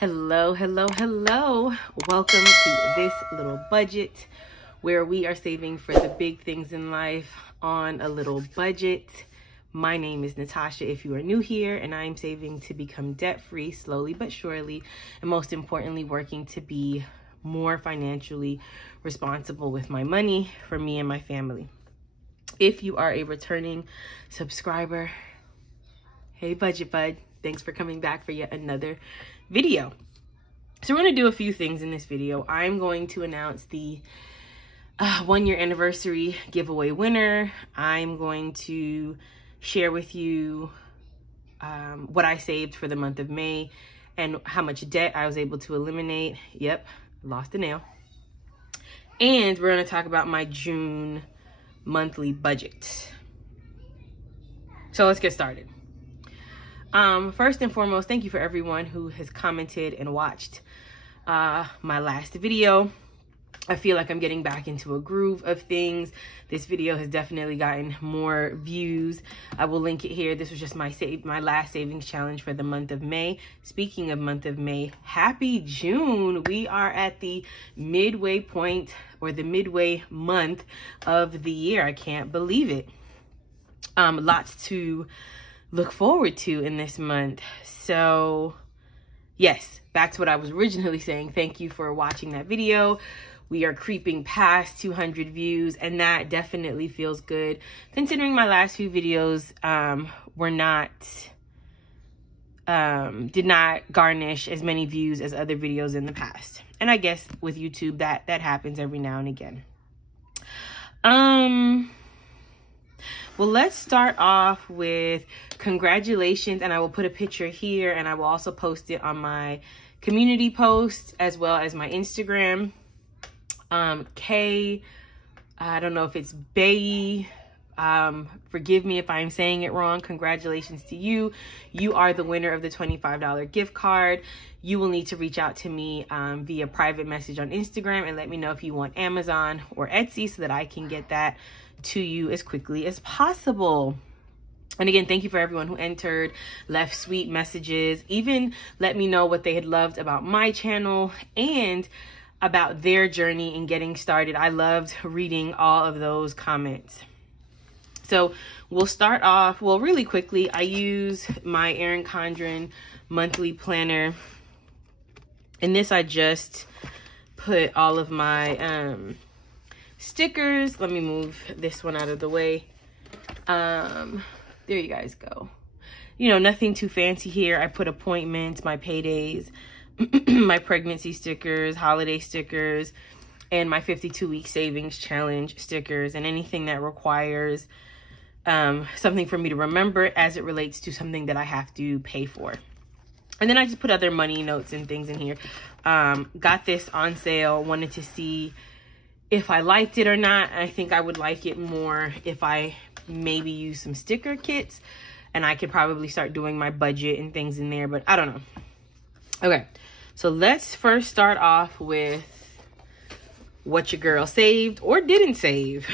Hello. Welcome to this little budget where we are saving for the big things in life on a little budget. My name is Natasha if you are new here, and I am saving to become debt-free slowly but surely, and most importantly, working to be more financially responsible with my money for me and my family. If you are a returning subscriber, hey budget bud, thanks for coming back for yet another video. So we're going to do a few things in this video. I'm going to announce the 1-year anniversary giveaway winner. I'm going to share with you what I saved for the month of May and how much debt I was able to eliminate. Yep, lost a nail. And we're going to talk about my June monthly budget. So let's get started. First and foremost, thank you for everyone who has commented and watched my last video. I feel like I'm getting back into a groove of things. This video has definitely gotten more views. I will link it here. This was just my last savings challenge for the month of May. Speaking of month of May, happy June. We are at the midway point, or the midway month of the year. I can't believe it. Lots to look forward to in this month. So yes, back to what I was originally saying. Thank you for watching that video. We are creeping past 200 views, and that definitely feels good considering my last few videos did not garnish as many views as other videos in the past. And I guess with YouTube that happens every now and again. Well, let's start off with congratulations, and I will put a picture here, and I will also post it on my community post as well as my Instagram. Kay, I don't know if it's Bayi, forgive me if I'm saying it wrong. Congratulations to you. You are the winner of the $25 gift card. You will need to reach out to me via private message on Instagram and let me know if you want Amazon or Etsy so that I can get that to you as quickly as possible. And again, thank you for everyone who entered, left sweet messages, even let me know what they had loved about my channel and about their journey in getting started. I loved reading all of those comments. So we'll start off, well, really quickly, I use my Erin Condren monthly planner. In this, I just put all of my stickers. Let me move this one out of the way. There you guys go. You know, nothing too fancy here. I put appointments, my paydays, my pregnancy stickers, holiday stickers, and my 52-week savings challenge stickers, and anything that requires something for me to remember as it relates to something that I have to pay for. And then I just put other money notes and things in here. Got this on sale, wanted to see if I liked it or not. I think I would like it more if I maybe use some sticker kits, and I could probably start doing my budget and things in there, but I don't know. Okay, so let's first start off with what your girl saved or didn't save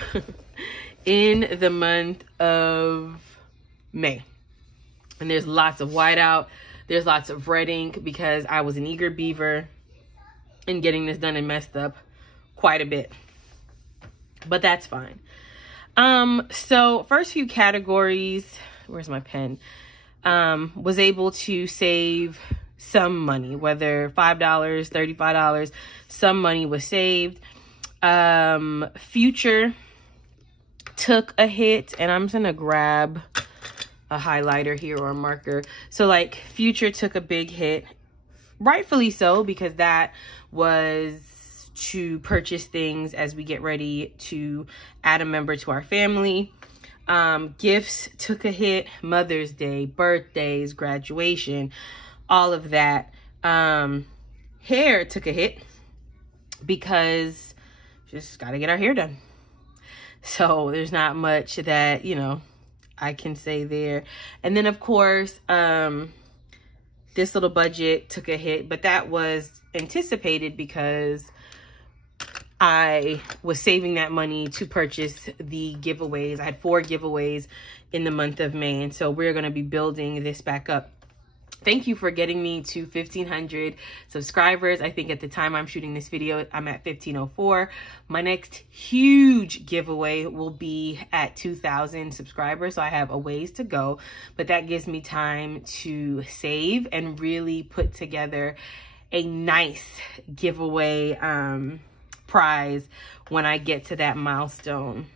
in the month of May. And there's lots of whiteout, there's lots of red ink because I was an eager beaver in getting this done and messed up quite a bit, but that's fine. So first few categories, where's my pen? Was able to save some money, whether $5, $35, some money was saved. Future took a hit, and I'm just gonna grab a highlighter here or a marker. So like Future took a big hit, rightfully so, because that was to purchase things as we get ready to add a member to our family. Gifts took a hit, Mother's Day, birthdays, graduation, all of that. Hair took a hit because just gotta get our hair done. So there's not much that, you know, I can say there. And then of course, this little budget took a hit, but that was anticipated because I was saving that money to purchase the giveaways. I had 4 giveaways in the month of May, and so we're going to be building this back up Thank you for getting me to 1,500 subscribers. I think at the time I'm shooting this video, I'm at 1,504. My next huge giveaway will be at 2,000 subscribers. So I have a ways to go, but that gives me time to save and really put together a nice giveaway prize when I get to that milestone.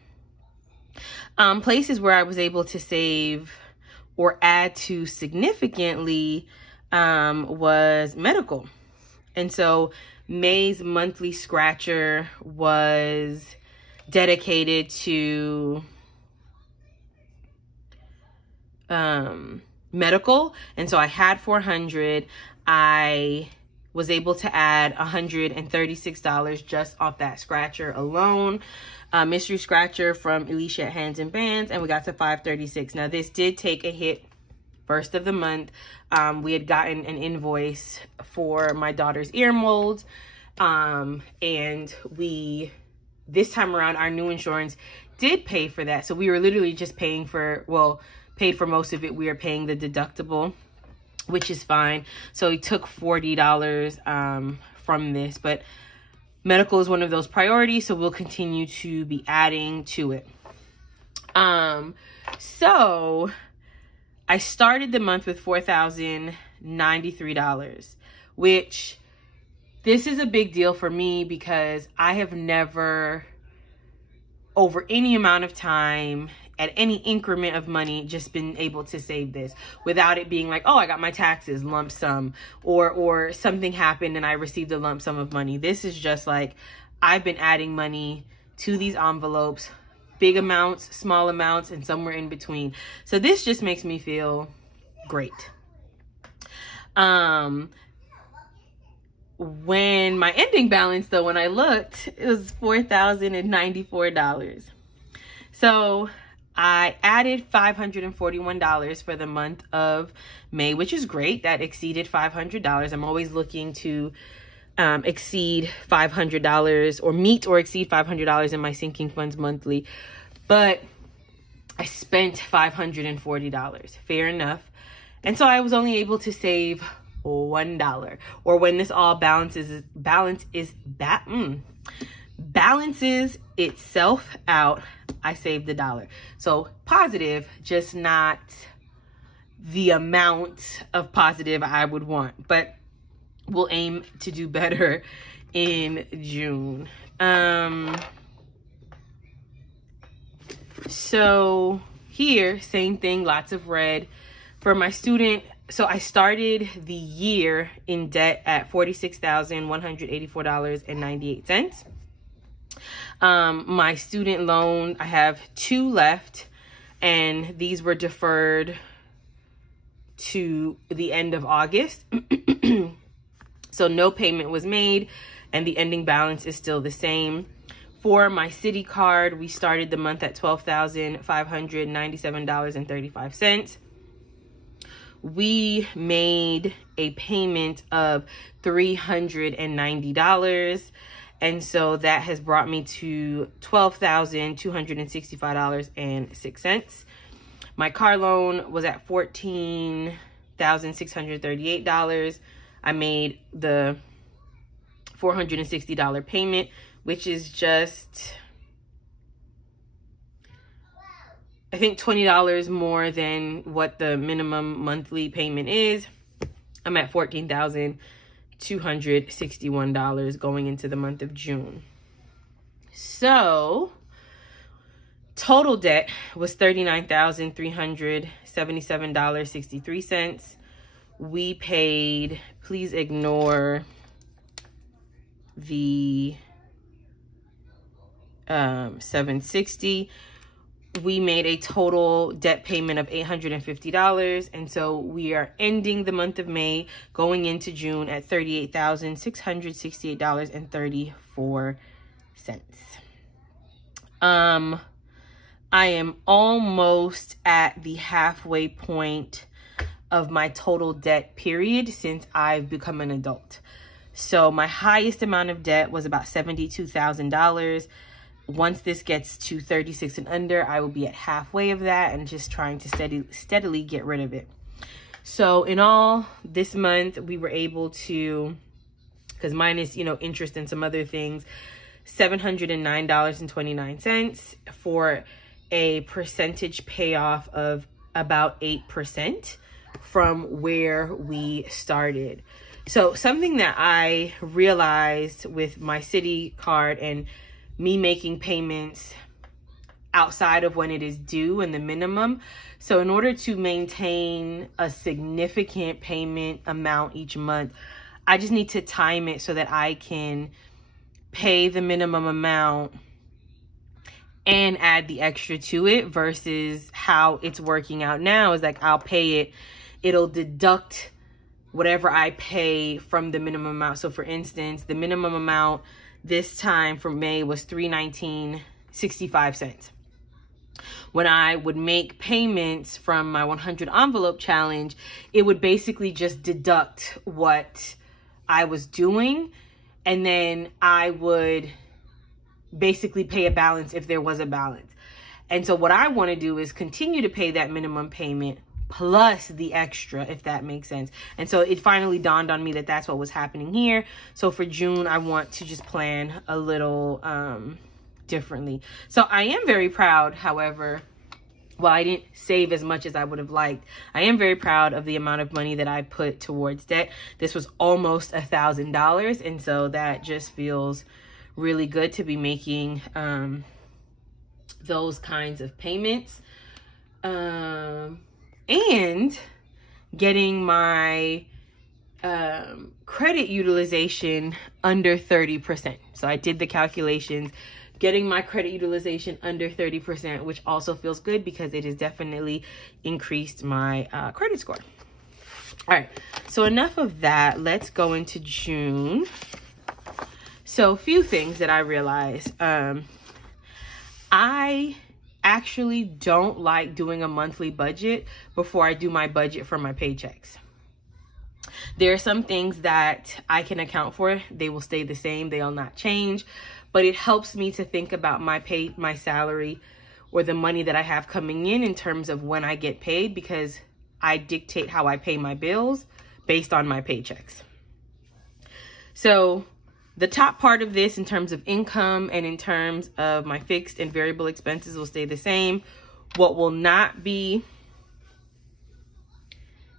Places where I was able to save or add to significantly was medical. And so May's monthly scratcher was dedicated to medical. And so I had 400. I was able to add $136 just off that scratcher alone. Mystery scratcher from Alicia at Hands and Bands, and we got to 536. Now this did take a hit first of the month. We had gotten an invoice for my daughter's ear molds, and this time around our new insurance did pay for that. So we were literally just paying for, well, paid for most of it. We are paying the deductible, which is fine. So he took $40 from this, but medical is one of those priorities, so we'll continue to be adding to it. So I started the month with $4,093, which this is a big deal for me because I have never, over any amount of time, at any increment of money, just been able to save this without it being like, oh, I got my taxes lump sum, or something happened and I received a lump sum of money. This is just like, I've been adding money to these envelopes, big amounts, small amounts, and somewhere in between. So this just makes me feel great. When my ending balance though, when I looked, it was $4,094. So I added $541 for the month of May, which is great. That exceeded $500. I'm always looking to exceed $500 or meet or exceed $500 in my sinking funds monthly. But I spent $540, fair enough. And so I was only able to save $1. Or when this all balances itself out, I saved $1. So positive, just not the amount of positive I would want, but we'll aim to do better in June. So here, same thing, lots of red for my student. So I started the year in debt at $46,184.98. My student loan, I have 2 left, and these were deferred to the end of August. So no payment was made, and the ending balance is still the same. For my city card, we started the month at $12,597.35. We made a payment of $390. And so that has brought me to $12,265.06. My car loan was at $14,638. I made the $460 payment, which is just, I think, $20 more than what the minimum monthly payment is. I'm at $14,261 going into the month of June. So total debt was $39,377.63. We paid, please ignore the $760. We made a total debt payment of $850, and so we are ending the month of May, going into June at $38,668.34. I am almost at the halfway point of my total debt period since I've become an adult. So my highest amount of debt was about $72,000. Once this gets to 36 and under, I will be at halfway of that and just trying to steadily get rid of it. So in all, this month we were able to, because minus, you know, interest and some other things, $709.29 for a percentage payoff of about 8% from where we started. So something that I realized with my city card and me making payments outside of when it is due and the minimum. So in order to maintain a significant payment amount each month, I just need to time it so that I can pay the minimum amount and add the extra to it, versus how it's working out now is like I'll pay it, it'll deduct whatever I pay from the minimum amount. So for instance, the minimum amount this time for May was $319.65. When I would make payments from my 100 envelope challenge, it would basically just deduct what I was doing, and then I would basically pay a balance if there was a balance. And so what I want to do is continue to pay that minimum payment plus the extra, if that makes sense. And so it finally dawned on me that that's what was happening here. So for June, I want to just plan a little differently. So I am very proud, however, while I didn't save as much as I would have liked, I am very proud of the amount of money that I put towards debt. This was almost $1,000. And so that just feels really good to be making those kinds of payments. And getting my credit utilization under 30%. So I did the calculations, getting my credit utilization under 30%, which also feels good because it has definitely increased my credit score. All right, so enough of that. Let's go into June. So a few things that I realized. I actually don't like doing a monthly budget before I do my budget for my paychecks. There are some things that I can account for. They will stay the same. They'll not change. But it helps me to think about my salary or the money that I have coming in terms of when I get paid, because I dictate how I pay my bills based on my paychecks. So the top part of this in terms of income and in terms of my fixed and variable expenses will stay the same. What will not be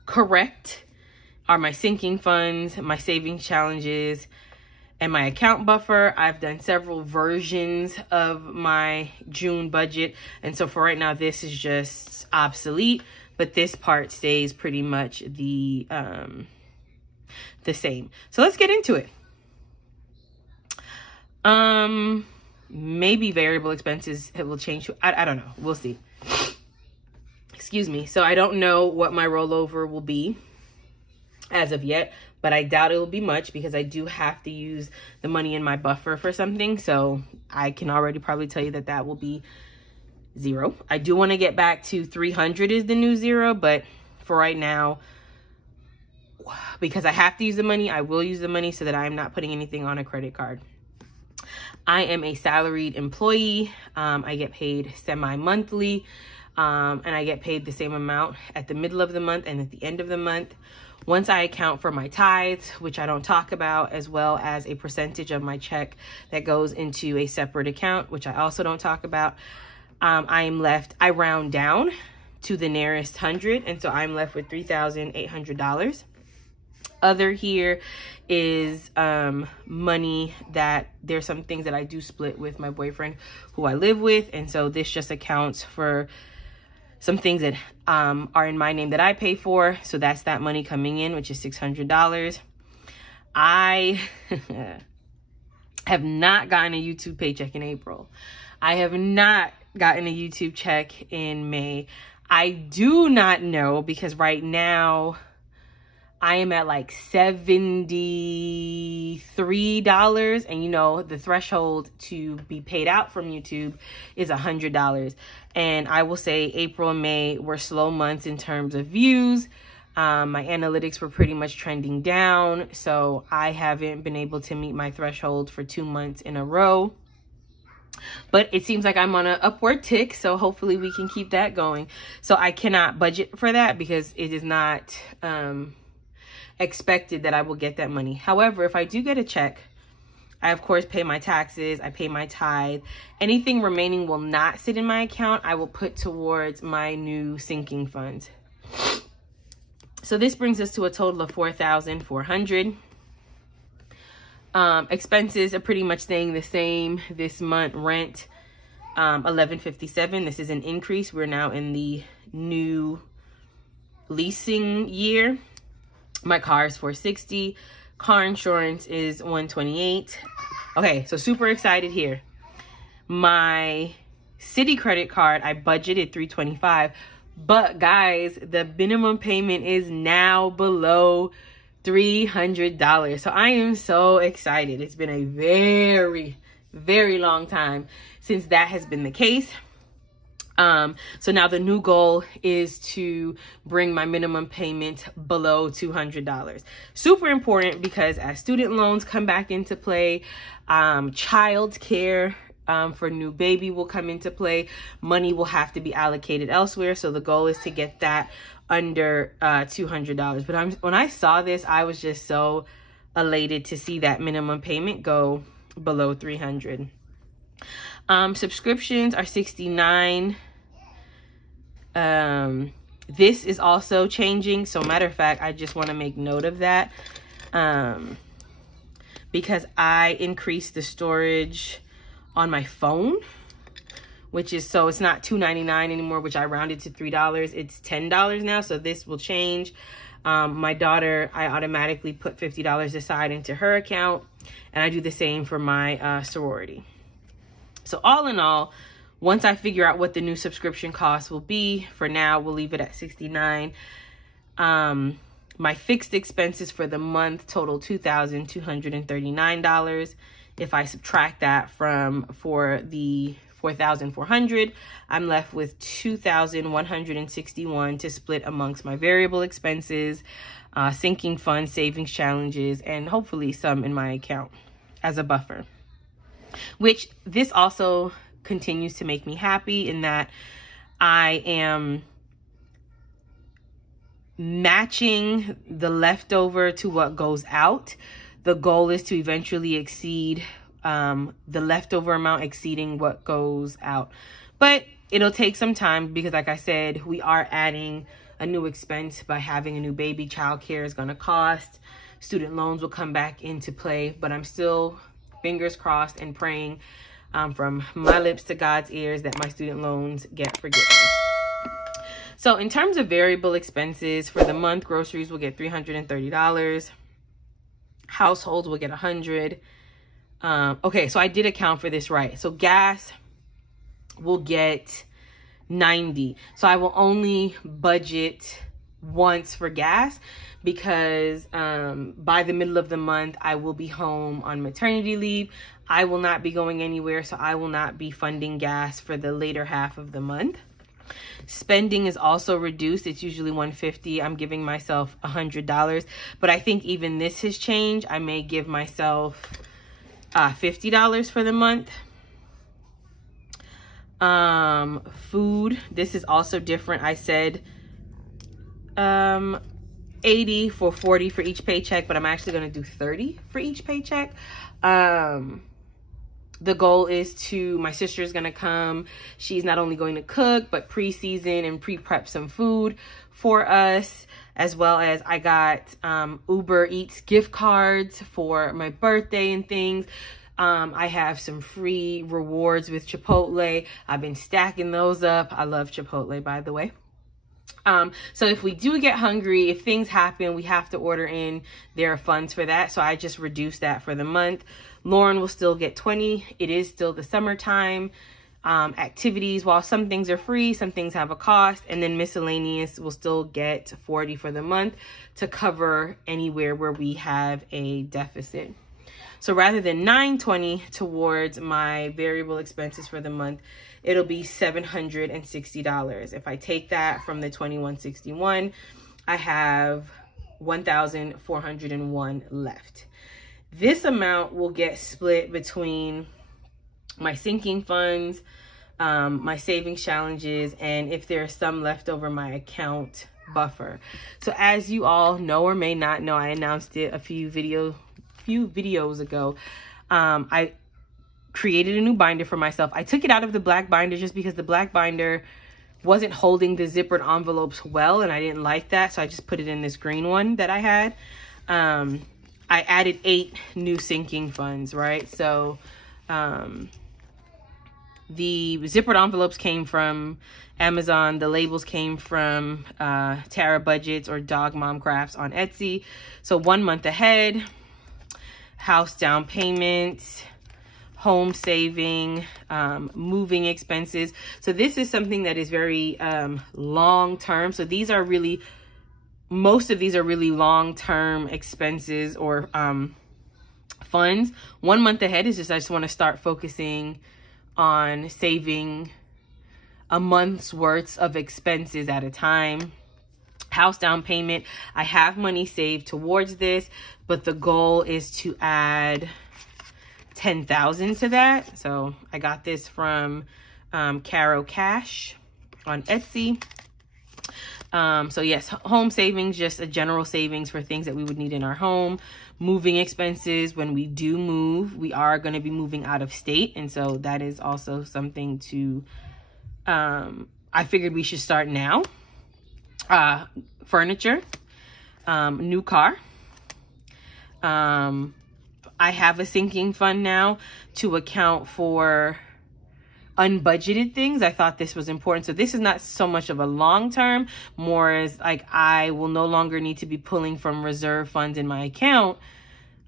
correct are my sinking funds, my savings challenges, and my account buffer. I've done several versions of my June budget. And so for right now, this is just obsolete, but this part stays pretty much the same. So let's get into it. Maybe variable expenses, it will change. I don't know. We'll see. Excuse me. So I don't know what my rollover will be as of yet, but I doubt it will be much because I do have to use the money in my buffer for something. So I can already probably tell you that that will be zero. I do want to get back to 300 is the new zero, but for right now, because I have to use the money, I will use the money so that I'm not putting anything on a credit card. I am a salaried employee. I get paid semi-monthly, and I get paid the same amount at the middle of the month and at the end of the month. Once I account for my tithes, which I don't talk about, as well as a percentage of my check that goes into a separate account, which I also don't talk about, I round down to the nearest 100, and so I'm left with $3,800. Other here is money that there's some things that I do split with my boyfriend who I live with, and so this just accounts for some things that are in my name that I pay for. So that's that money coming in, which is $600. I have not gotten a YouTube paycheck in April. I have not gotten a YouTube check in May. I do not know, because right now I am at like $73, and you know, the threshold to be paid out from YouTube is $100. And I will say April and May were slow months in terms of views. My analytics were pretty much trending down, so I haven't been able to meet my threshold for 2 months in a row. But it seems like I'm on an upward tick, so hopefully we can keep that going. So I cannot budget for that because it is not expected that I will get that money. However, if I do get a check, I of course pay my taxes, I pay my tithe. Anything remaining will not sit in my account. I will put towards my new sinking fund. So this brings us to a total of $4,400. Expenses are pretty much staying the same this month. Rent, $1,157. This is an increase. We're now in the new leasing year. My car is $460. Car insurance is $128. Okay, so super excited here. My city credit card, I budgeted $325. But guys, the minimum payment is now below $300. So I am so excited. It's been a very, very long time since that has been the case. So now the new goal is to bring my minimum payment below $200. Super important because as student loans come back into play, child care for new baby will come into play. Money will have to be allocated elsewhere. So the goal is to get that under $200. But when I saw this, I was just so elated to see that minimum payment go below $300. Subscriptions are $69. This is also changing. So matter of fact, I just want to make note of that because I increased the storage on my phone, which is, so it's not $2.99 anymore, which I rounded to $3. It's $10 now. So this will change. My daughter, I automatically put $50 aside into her account, and I do the same for my sorority. So all in all, once I figure out what the new subscription cost will be, for now, we'll leave it at $69. My fixed expenses for the month total $2,239. If I subtract that for the $4,400, I'm left with $2,161 to split amongst my variable expenses, sinking fund, savings challenges, and hopefully some in my account as a buffer. Which this also continues to make me happy in that I am matching the leftover to what goes out. The goal is to eventually exceed the leftover amount exceeding what goes out. But it'll take some time because, like I said, we are adding a new expense by having a new baby. Childcare is going to cost. Student loans will come back into play. But I'm still fingers crossed and praying from my lips to God's ears that my student loans get forgiven. So in terms of variable expenses for the month, groceries will get $330. Households will get $100. Okay, so I did account for this right. So gas will get $90. So I will only budget once for gas because by the middle of the month, I will be home on maternity leave. I will not be going anywhere, so I will not be funding gas for the later half of the month. Spending is also reduced. It's usually $150. I'm giving myself $100, but I think even this has changed. I may give myself $50 for the month. Food, this is also different. I said 80 for 40 for each paycheck, but I'm actually going to do 30 for each paycheck. The goal is my sister's going to come. She's not only going to cook, but pre-season and pre-prep some food for us, as well as I got Uber Eats gift cards for my birthday and things. I have some free rewards with Chipotle. I've been stacking those up. I love Chipotle, by the way. So if we do get hungry, if things happen, we have to order in, there are funds for that. So I just reduced that for the month. Lauren will still get 20. It is still the summertime. Activities, while some things are free, some things have a cost, and then miscellaneous will still get 40 for the month to cover anywhere where we have a deficit. So rather than $920 towards my variable expenses for the month, it'll be $760. If I take that from the $2161, I have $1,401 left. This amount will get split between my sinking funds, my savings challenges, and if there's some left over, my account buffer. So as you all know or may not know, I announced it a few videos ago. I created a new binder for myself. I took it out of the black binder just because the black binder wasn't holding the zippered envelopes well, and I didn't like that, so I just put it in this green one that I had. I added 8 new sinking funds, right? So the zippered envelopes came from Amazon. The labels came from Tara Budgets or Dog Mom Crafts on Etsy. So 1 month ahead, house down payment, home saving, moving expenses. So this is something that is very long term. So these are really, most of these are really long term expenses or funds. 1 month ahead is just, I just want to start focusing on saving a month's worth of expenses at a time. House down payment, I have money saved towards this, but the goal is to add 10,000 to that. So I got this from Caro Cash on Etsy. So yes, home savings, just a general savings for things that we would need in our home. Moving expenses, when we do move, we are going to be moving out of state, and so that is also something to I figured we should start now. Furniture, new car. I have a sinking fund now to account for unbudgeted things. I thought this was important. So this is not so much of a long term, more as like I will no longer need to be pulling from reserve funds in my account.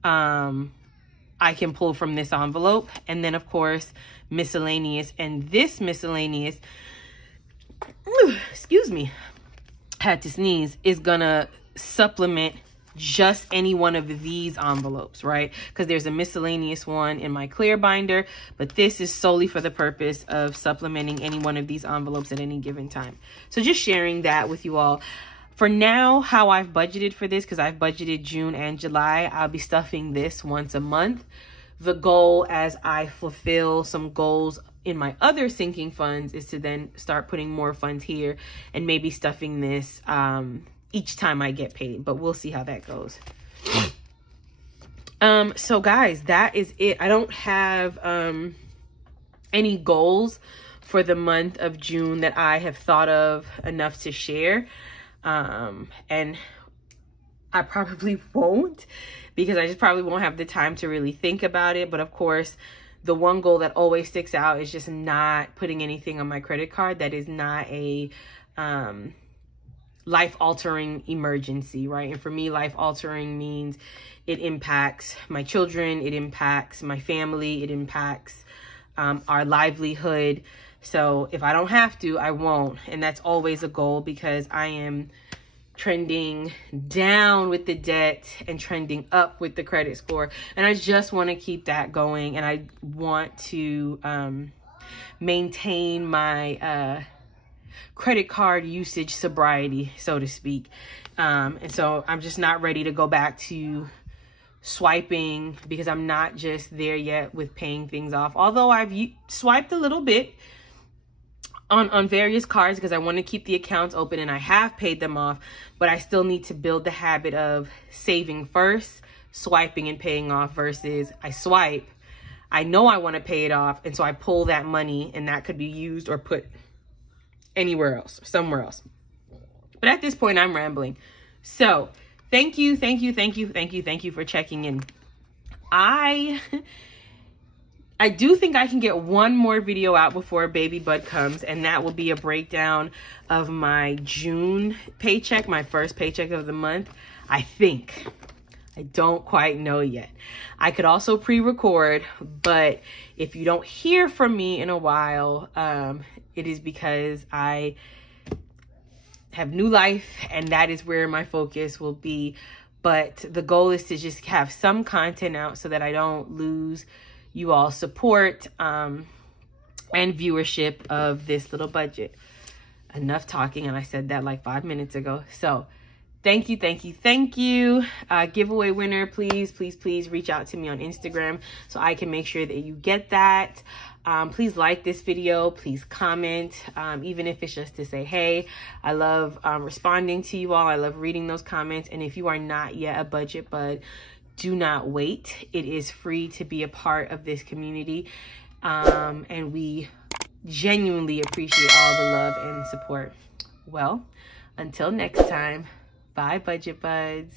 I can pull from this envelope, and then of course miscellaneous, and this miscellaneous, excuse me, had to sneeze, is gonna supplement just any one of these envelopes, right? Because there's a miscellaneous one in my clear binder, but this is solely for the purpose of supplementing any one of these envelopes at any given time. So just sharing that with you all. For now, how I've budgeted for this, because I've budgeted June and July, I'll be stuffing this once a month. The goal, as I fulfill some goals in my other sinking funds, is to then start putting more funds here and maybe stuffing this each time I get paid, but we'll see how that goes. So guys, that is it. I don't have any goals for the month of June that I have thought of enough to share. And I probably won't, because I just probably won't have the time to really think about it. But of course, the one goal that always sticks out is just not putting anything on my credit card that is not a life-altering emergency, right? And for me, life-altering means it impacts my children, it impacts my family, it impacts our livelihood. So if I don't have to, I won't. And that's always a goal, because I am trending down with the debt and trending up with the credit score. And I just want to keep that going. And I want to maintain my credit card usage sobriety, so to speak. And so I'm just not ready to go back to swiping, because I'm not just there yet with paying things off. Although I've swiped a little bit on various cards, because I want to keep the accounts open, and I have paid them off, but I still need to build the habit of saving first, swiping and paying off, versus I swipe, I know I want to pay it off, and so I pull that money, and that could be used or put anywhere else, somewhere else. But at this point, I'm rambling. So thank you for checking in. I do think I can get one more video out before Baby Bud comes, and that will be a breakdown of my June paycheck, my first paycheck of the month. I think. I don't quite know yet. I could also pre-record, but if you don't hear from me in a while, it is because I have new life, and that is where my focus will be. But the goal is to just have some content out so that I don't lose you all support and viewership of this little budget. Enough talking, and I said that like 5 minutes ago. So Thank you, thank you, thank you. Giveaway winner, please, please, please reach out to me on Instagram so I can make sure that you get that. Please like this video, please comment, even if it's just to say, hey. I love responding to you all. I love reading those comments. And if you are not yet a budget bud, do not wait. It is free to be a part of this community. And we genuinely appreciate all the love and support. Well, until next time. Bye, budget buds.